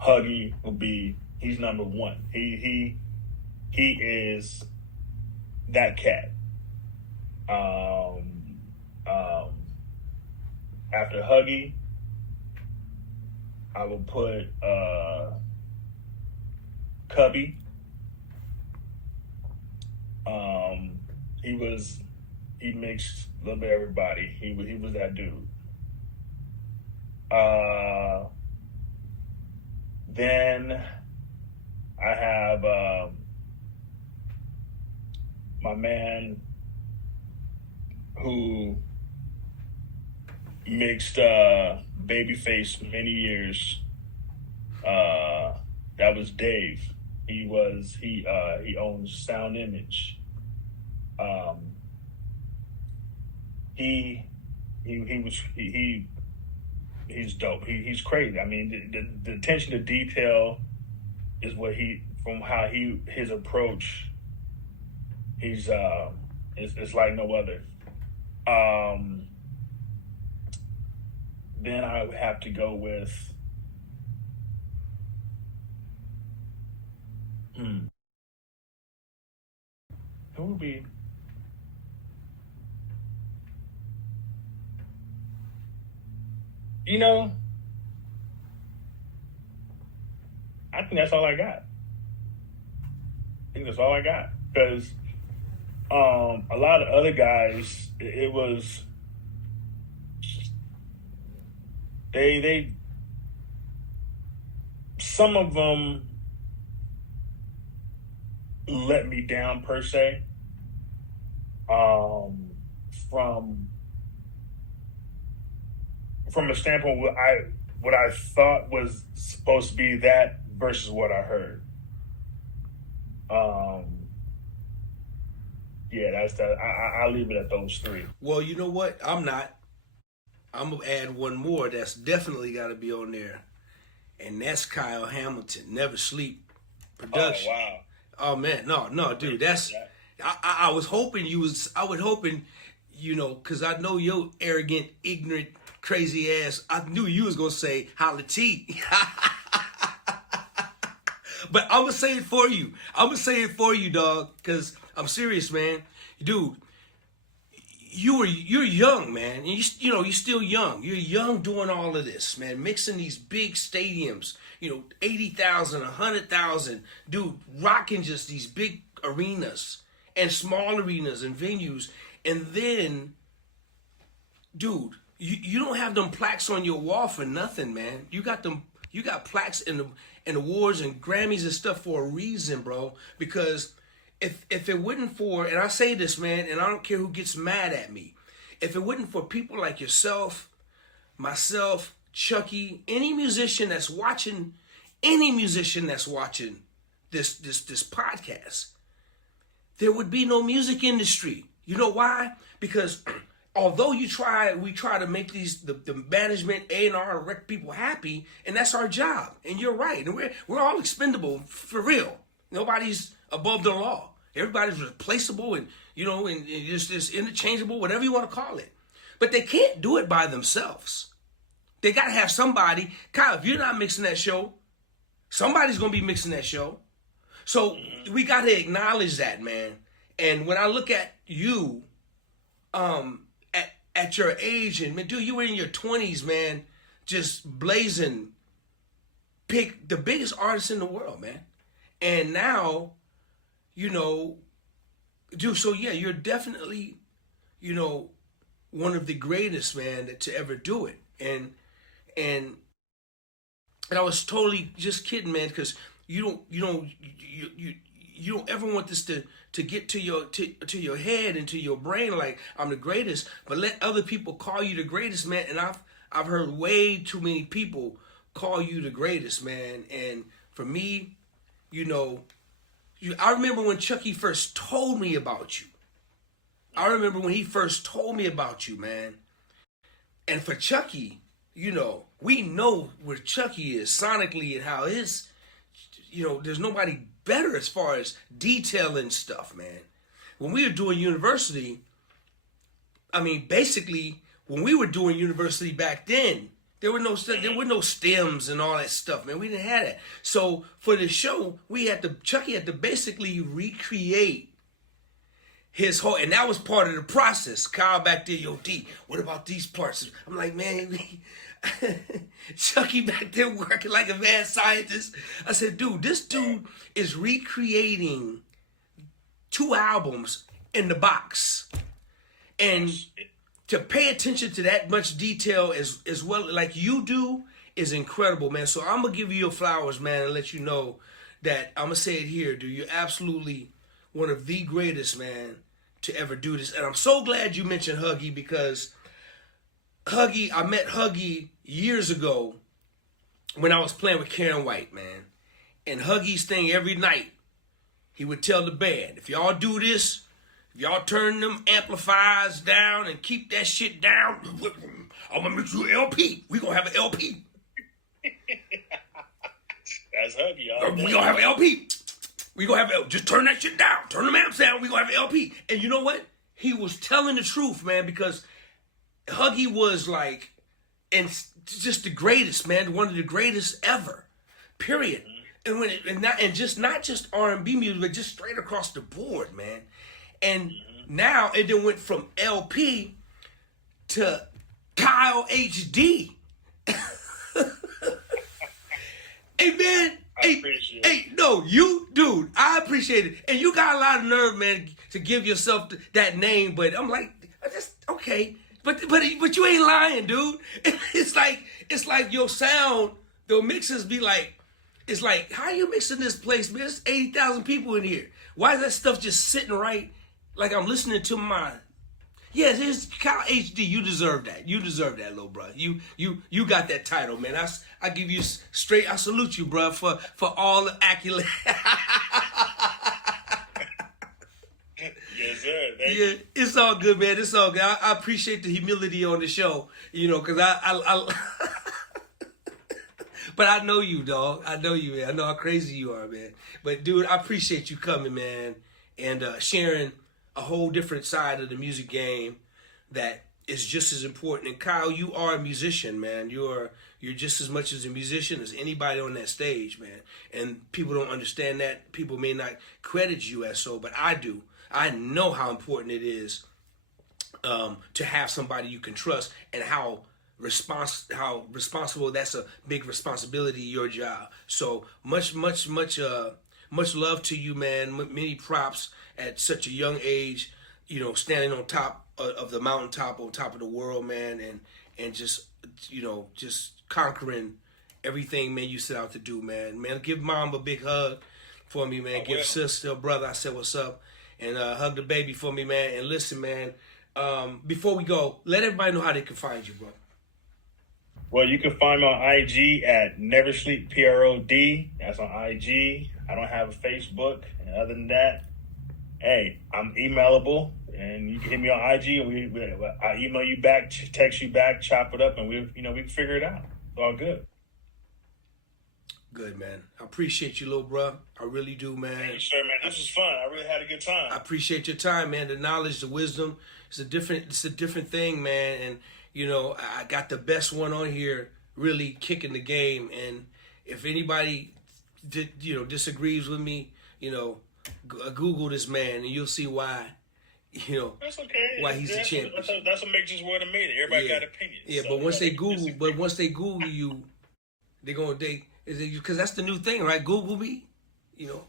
Huggy will be, he's number 1. He is that cat. After Huggy, I will put Cubby. He mixed a little bit of everybody. He was that dude. Then I have my man who mixed Babyface for many years. That was Dave. He owns Sound Image. He's dope. He's crazy. I mean, the attention to detail is what his approach. It's like no other. Then I would have to go with who would be? You know, I think that's all I got. Because a lot of other guys, it was they some of them let me down per se. From a standpoint, what I thought was supposed to be that versus what I heard. Yeah, that's that. I'll leave it at those 3. Well, you know what? I'm not. I'm gonna add one more that's definitely got to be on there, and that's Kyle Hamilton, Never Sleep production. Oh wow! Oh man, no, dude, that's. I was hoping you was. I was hoping, because I know your arrogant, ignorant, crazy ass. I knew you was gonna say Holly T. But I'm gonna say it for you. I'm gonna say it for you, dog. Because I'm serious, man, dude. You're young, man. And you're still young. You're young doing all of this, man. Mixing these big stadiums, 80,000, 100,000, dude, rocking just these big arenas and small arenas and venues. And then, dude, you don't have them plaques on your wall for nothing, man. You got plaques and awards and Grammys and stuff for a reason, bro. Because if it wasn't for, and I say this, man, and I don't care who gets mad at me, if it wasn't for people like yourself, myself, Chucky, any musician that's watching this podcast, there would be no music industry. You know why? Because although we try to make the management, A&R, rec people happy, and that's our job. And you're right. And we're all expendable for real. Nobody's above the law. Everybody's replaceable and just interchangeable, whatever you want to call it. But they can't do it by themselves. They got to have somebody. Kyle, if you're not mixing that show, somebody's going to be mixing that show. So we got to acknowledge that, man. And when I look at you, at your age, and man, dude, you were in your 20s, man, just blazing, pick the biggest artist in the world, man. And now, dude, so yeah, you're definitely, one of the greatest, man, to ever do it. And I was totally just kidding, man, because you don't ever want this to get to your head and to your brain like I'm the greatest, but let other people call you the greatest, man. And I've heard way too many people call you the greatest, man. And for me, I remember when Chucky first told me about you. I remember when he first told me about you, man. And for Chucky, we know where Chucky is sonically and how his, there's nobody better as far as detailing stuff, man. When we were doing university, basically, when we were doing university back then, there were no stems and all that stuff, man. We didn't have that. So for the show, Chucky had to basically recreate his whole, and that was part of the process. Kyle back there, yo, D, what about these parts? I'm like, man, Chucky back there working like a mad scientist. I said, dude, this dude is recreating 2 albums in the box. And to pay attention to that much detail as well, like you do, is incredible, man. So I'm going to give you your flowers, man, and let you know that I'm going to say it here, dude. You're absolutely one of the greatest, man, to ever do this. And I'm so glad you mentioned Huggy, because I met Huggy years ago when I was playing with Karen White, man. And Huggy's thing every night, he would tell the band, if y'all do this, if y'all turn them amplifiers down and keep that shit down, I'm gonna make you an LP. We gonna have an LP. That's Huggy. We gonna have an LP. We gonna have just turn that shit down. Turn them amps down. We gonna have an LP. And you know what? He was telling the truth, man, because Huggy was like, and just the greatest, man, one of the greatest ever. Period. And not just R&B music, but just straight across the board, man. And now it then went from LP to Kyle HD. Hey, man. Dude, I appreciate it. And you got a lot of nerve, man, to give yourself that name. But I'm like, okay. But you ain't lying, dude. It's like your sound, the mixers be like, it's like, how you mixing this place, man? There's 80,000 people in here. Why is that stuff just sitting right? Like I'm listening to mine. Yes, it's Kyle HD. You deserve that. You deserve that, little bro. You got that title, man. I give you straight. I salute you, bro, for all the accolades. Yes, sir. Yeah, it's all good, man. It's all good. I appreciate the humility on the show, you know, because but I know you, dog. I know you, man. I know how crazy you are, man. But, dude, I appreciate you coming, man, and sharing a whole different side of the music game that is just as important. And Kyle, you are a musician, man. You're just as much as a musician as anybody on that stage, man. And people don't understand that. People may not credit you as so, but I do. I know how important it is to have somebody you can trust, and how responsible. That's a big responsibility. Your job. So much love to you, man. Many props at such a young age. You know, standing on top of the mountaintop, on top of the world, man, and just, you know, just conquering everything, man, you set out to do, man. Man, give mom a big hug for me, man. Give sister, brother, I said what's up, and hug the baby for me, man. And listen, man, before we go, let everybody know how they can find you, bro. Well, you can find me on IG at Never Sleep PROD. That's on IG. I don't have a Facebook. And other than that, hey, I'm emailable, and you can hit me on IG, and I email you back, text you back, chop it up, and we can figure it out. It's all good. Good, man. I appreciate you, little bro. I really do, man. Thank you, sir, man. This was fun. I really had a good time. I appreciate your time, man. The knowledge, the wisdom. It's a different thing, man. And you know, I got the best one on here, really kicking the game. And if anybody, disagrees with me, you know, Google this man, and you'll see why. You know, that's okay. Why he's a champion. That's what makes this world amazing. Everybody got opinions. Yeah, so once they Google you, because that's the new thing, right? Google me, you know.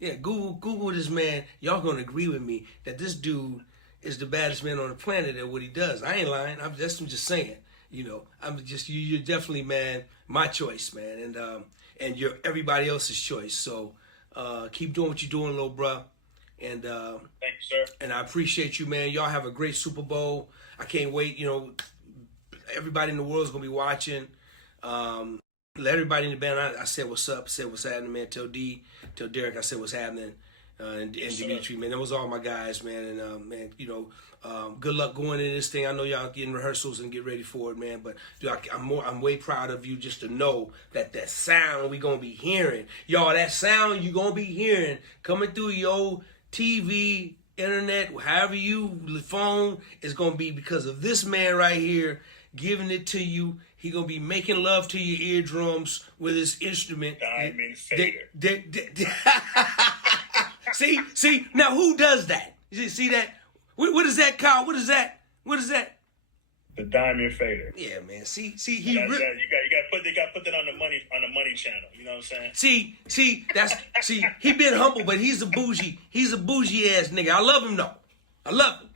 Yeah. Google this man. Y'all gonna agree with me that this dude is the baddest man on the planet at what he does. I ain't lying. I'm just saying. You know, you're definitely, man, my choice, man, and you're everybody else's choice. So keep doing what you're doing, little bruh. And thank you, sir. And I appreciate you, man. Y'all have a great Super Bowl. I can't wait. You know, everybody in the world is gonna be watching. Let everybody in the band. I said what's up. Said what's happening, man. Tell Derek I said what's happening. And Dimitri, man, that was all my guys, man. And man, you know, good luck going in this thing. I know y'all getting rehearsals and get ready for it, man. But dude, I'm way proud of you just to know that sound we gonna be hearing, y'all. That sound you gonna be hearing coming through your TV, internet, however you phone, is gonna be because of this man right here giving it to you. He gonna be making love to your eardrums with his instrument. Diamond fader. See, now who does that? You see that? What is that, Kyle? What is that? The diamond fader. Yeah, man. See, you got to put that on the money channel. You know what I'm saying? See, he been humble, but he's a bougie ass nigga. I love him though. I love him.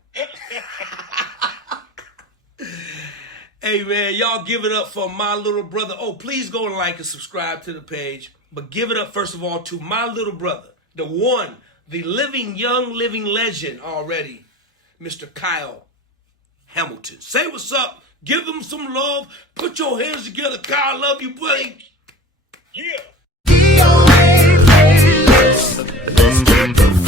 Hey, man, y'all give it up for my little brother. Oh, please go and like and subscribe to the page. But give it up, first of all, to my little brother, the one, the living legend already, Mr. Kyle Hamilton. Say what's up. Give him some love. Put your hands together. Kyle, love you, buddy. Yeah. DOA, let's get the